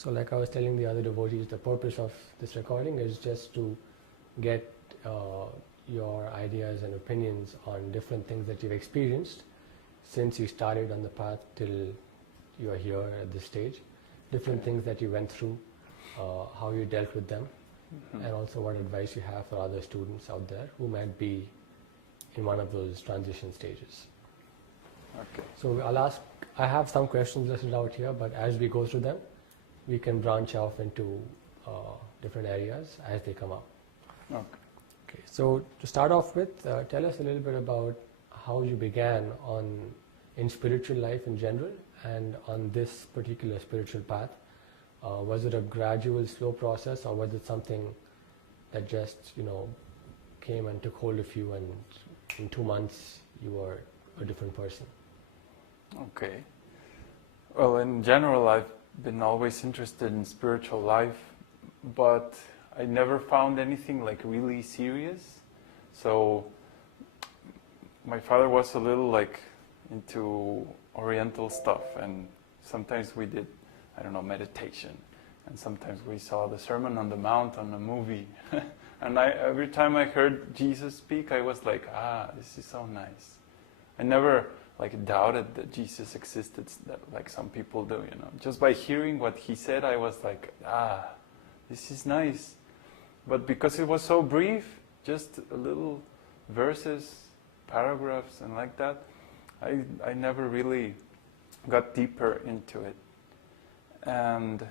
So like I was telling the other devotees, the purpose of this recording is just to get your ideas and opinions on different things that you've experienced since you started on the path till you are here at this stage, different things that you went through, how you dealt with them, and also what advice you have for other students out there who might be in one of those transition stages. Okay. So I have some questions listed out here, but as we go through them, we can branch off into different areas as they come up. Okay. So to start off with, tell us a little bit about how you began in spiritual life in general and on this particular spiritual path. Was it a gradual, slow process, or was it something that just, came and took hold of you, and in 2 months you were a different person? Okay. Well, in general, I've been always interested in spiritual life, but I never found anything like really serious. So my father was a little like into Oriental stuff, and sometimes we did, meditation, and sometimes we saw the Sermon on the Mount on a movie. And every time I heard Jesus speak, I was like, this is so nice. I never doubted that Jesus existed, like some people do, Just by hearing what he said, I was like, this is nice. But because it was so brief, just a little verses, paragraphs, and like that, I never really got deeper into it. And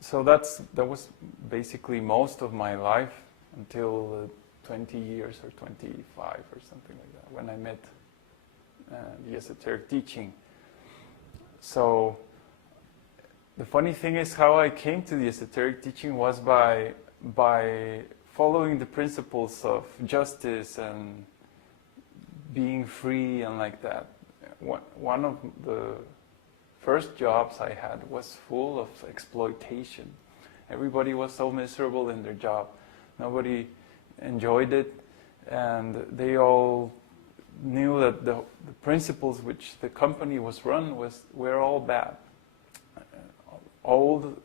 so that was basically most of my life until 20 years or 25 or something like that, when I met the esoteric teaching. So the funny thing is, how I came to the esoteric teaching was by following the principles of justice and being free and like that. One of the first jobs I had was full of exploitation. Everybody was so miserable in their job. Nobody enjoyed it, and they all knew that the principles which the company was run were all bad. Old,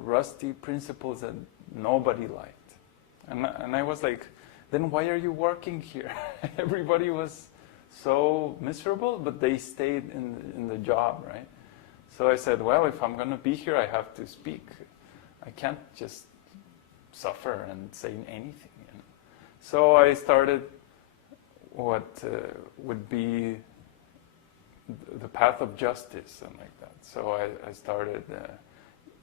rusty principles that nobody liked. And I was like, then why are you working here? Everybody was so miserable, but they stayed in the job, right? So I said, well, if I'm going to be here, I have to speak. I can't just suffer and say anything. So I started what would be the path of justice and like that. So I started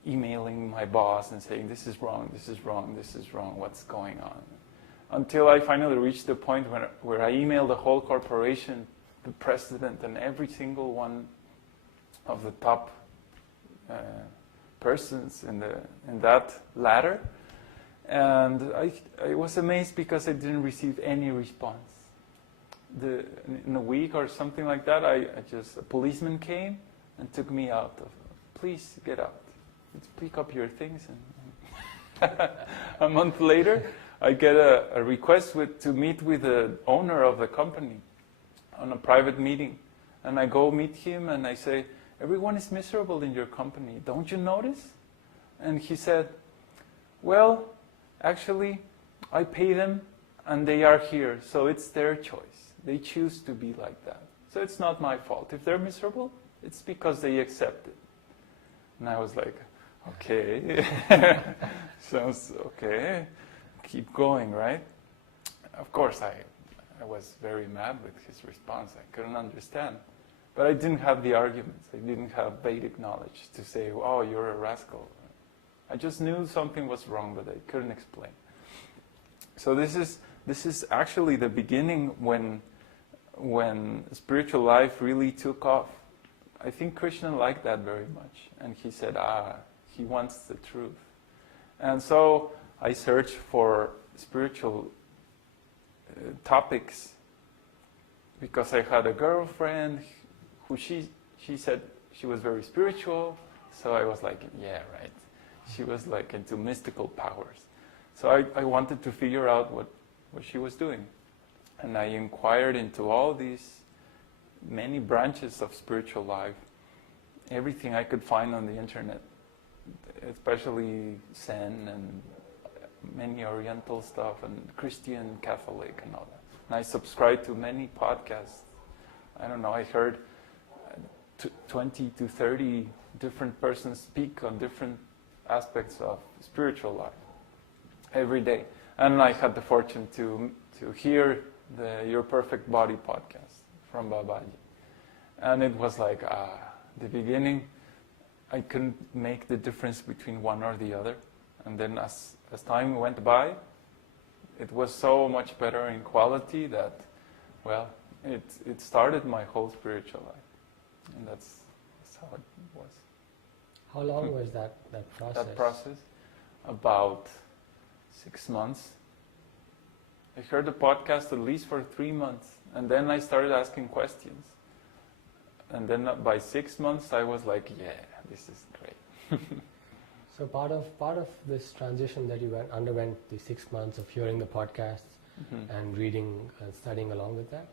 emailing my boss and saying, this is wrong, this is wrong, this is wrong, what's going on? Until I finally reached the point where I emailed the whole corporation, the president, and every single one of the top persons in that ladder. And I was amazed because I didn't receive any response. In a week or something like that, a policeman came and took me out of, please get out. Let's pick up your things. And a month later, I get a request to meet with the owner of the company on a private meeting. And I go meet him and I say, everyone is miserable in your company. Don't you notice? And he said, well, actually, I pay them and they are here. So it's their choice. They choose to be like that. So it's not my fault. If they're miserable, it's because they accept it. And I was like, okay. Sounds okay. Keep going, right? Of course, I was very mad with his response. I couldn't understand. But I didn't have the arguments. I didn't have Vedic knowledge to say, oh, you're a rascal. I just knew something was wrong, but I couldn't explain. So this is actually the beginning when spiritual life really took off. I think Krishna liked that very much. And he said, he wants the truth. And so I searched for spiritual topics because I had a girlfriend who she said she was very spiritual. So I was like, yeah, right. She was like into mystical powers. So I wanted to figure out what she was doing. And I inquired into all these many branches of spiritual life, everything I could find on the internet. especially Zen and many Oriental stuff and Christian, Catholic and all that. And I subscribe to many podcasts. I don't know, I heard 20 to 30 different persons speak on different aspects of spiritual life every day. And I had the fortune to hear the Your Perfect Body podcast from Babaji. And it was like, the beginning, I couldn't make the difference between one or the other. And then as time went by, it was so much better in quality that, well, it started my whole spiritual life. And that's how it was. How long was that process? That process? About 6 months. I heard the podcast at least for 3 months. And then I started asking questions. And then by 6 months, I was like, yeah, this is great. So part of this transition that you underwent, the 6 months of hearing the podcasts and reading and studying along with that,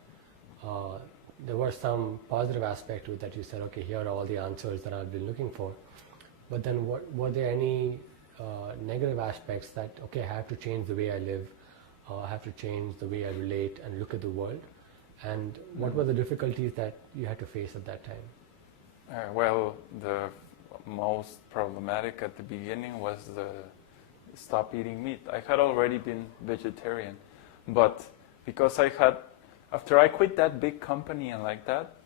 there was some positive aspect to it that you said, okay, here are all the answers that I've been looking for. But then were there any negative aspects that, okay, I have to change the way I live, I have to change the way I relate and look at the world? And what were the difficulties that you had to face at that time? Well, the most problematic at the beginning was the stop eating meat. I had already been vegetarian, but because after I quit that big company and like that,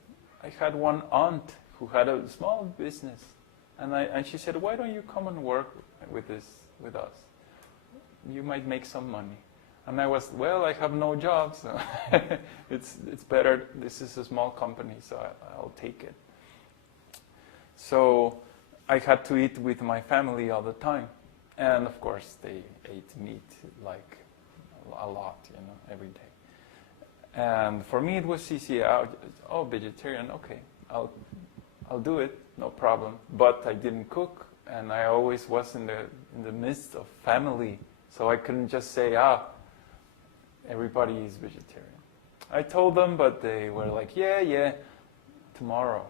I had one aunt who had a small business, and she said, why don't you come and work with us? You might make some money. And I was, well, I have no job, so it's better. This is a small company, so I'll take it. So I had to eat with my family all the time. And of course, they ate meat like a lot, every day. And for me, it was easy. Vegetarian, okay, I'll do it, no problem. But I didn't cook, and I always was in the midst of family, so I couldn't just say, everybody is vegetarian. I told them, but they were like, yeah, tomorrow.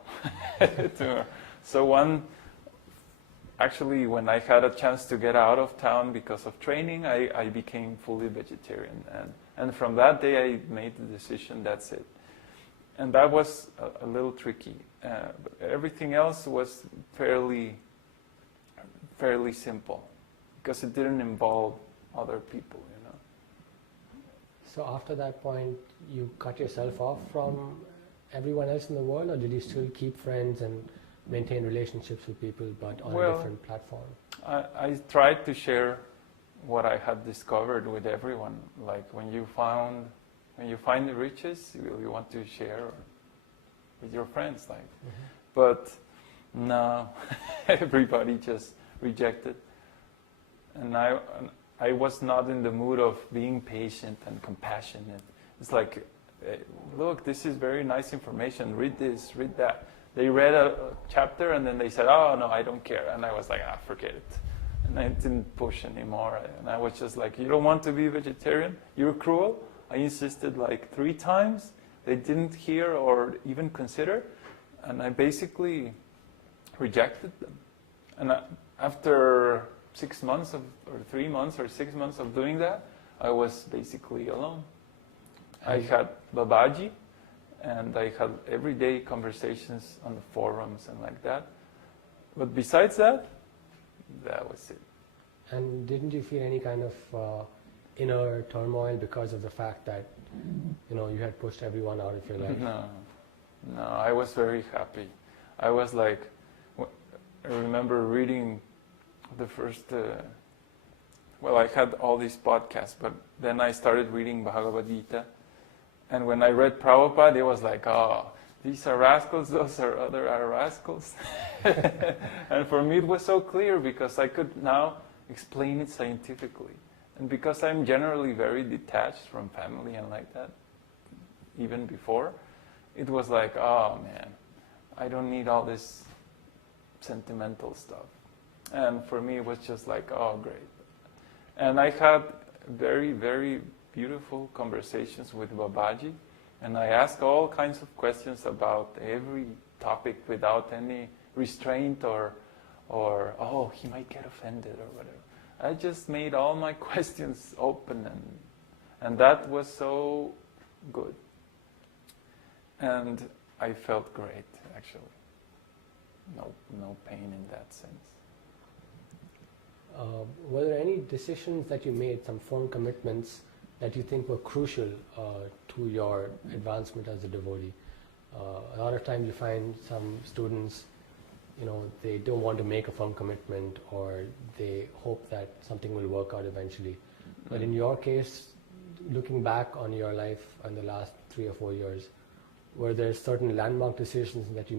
So actually, when I had a chance to get out of town because of training, I became fully vegetarian. And from that day, I made the decision, that's it. And that was a little tricky. But everything else was fairly simple, because it didn't involve other people. So after that point, you cut yourself off from everyone else in the world, or did you still keep friends and maintain relationships with people, but on a different platform? I tried to share what I had discovered with everyone. Like when you find the riches, you want to share with your friends, But no, everybody just rejected, and I was not in the mood of being patient and compassionate. It's like, look, this is very nice information. Read this, read that. They read a chapter and then they said, oh, no, I don't care. And I was like, forget it. And I didn't push anymore. And I was just like, you don't want to be vegetarian? You're cruel? I insisted like 3 times. They didn't hear or even consider. And I basically rejected them. And after 6 months or 3 months or 6 months of doing that, I was basically alone. I had Babaji, and I had everyday conversations on the forums and like that. But besides that, that was it. And didn't you feel any kind of inner turmoil because of the fact that you had pushed everyone out of your life? No, I was very happy. I was like, I remember reading the first, I had all these podcasts, but then I started reading Bhagavad Gita. And when I read Prabhupada, it was like, these are rascals, those are other rascals. And for me it was so clear because I could now explain it scientifically. And because I'm generally very detached from family and like that, even before, it was like, oh man, I don't need all this sentimental stuff. And for me, it was just like, oh, great. And I had very, very beautiful conversations with Babaji. And I asked all kinds of questions about every topic without any restraint or or, oh, he might get offended or whatever. I just made all my questions open, and that was so good. And I felt great, actually. No pain in that sense. Were there any decisions that you made, some firm commitments that you think were crucial to your advancement as a devotee? A lot of times you find some students, they don't want to make a firm commitment, or they hope that something will work out eventually. But in your case, looking back on your life in the last 3 or 4 years, were there certain landmark decisions that you